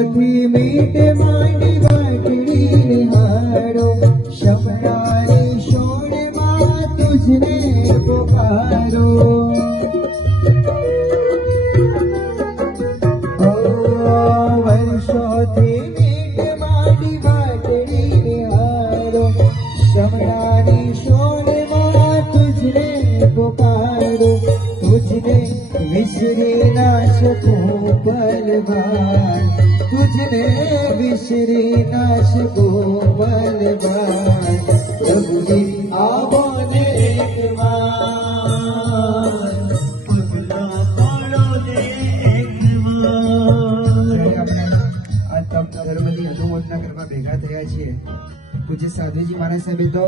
વર્ષોથી મીટ માંડી વાટડી નિહાળો, શમણાની શોણમાં તુજને પુકારો. વર્ષોથી મીટ માંડી વાટડી નિહાળો, શમણાની શોણમાં તુજને પુકારો. तुझने विसरी ना सकूं बलवान, तुझने विसरी ना सकूं बलवान. प्रभुजी आवो ने एक વાર, પગલા પાડો ને એક વાર. આ તપ ધર્મની અનુમોદના કરવા ભેગા થયા છીએ. પૂજ્ય સાધુજી મહારાજ સાહેબે તો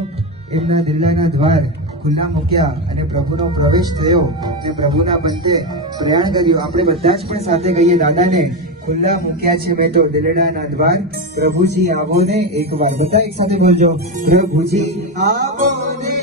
એમના દિલ્લાના દ્વાર ખુલ્લા મૂક્યા અને પ્રભુનો પ્રવેશ થયો અને પ્રભુના બંધે પ્રયાણ કર્યું. આપણે બધા જ પણ સાથે કહીએ, દાદાને ખુલ્લા મૂક્યા છે મેં તો દિલડાના દ્વાર, પ્રભુજી આવો ને એક વાર. બધા એક સાથે બોલજો, પ્રભુજી આવો ને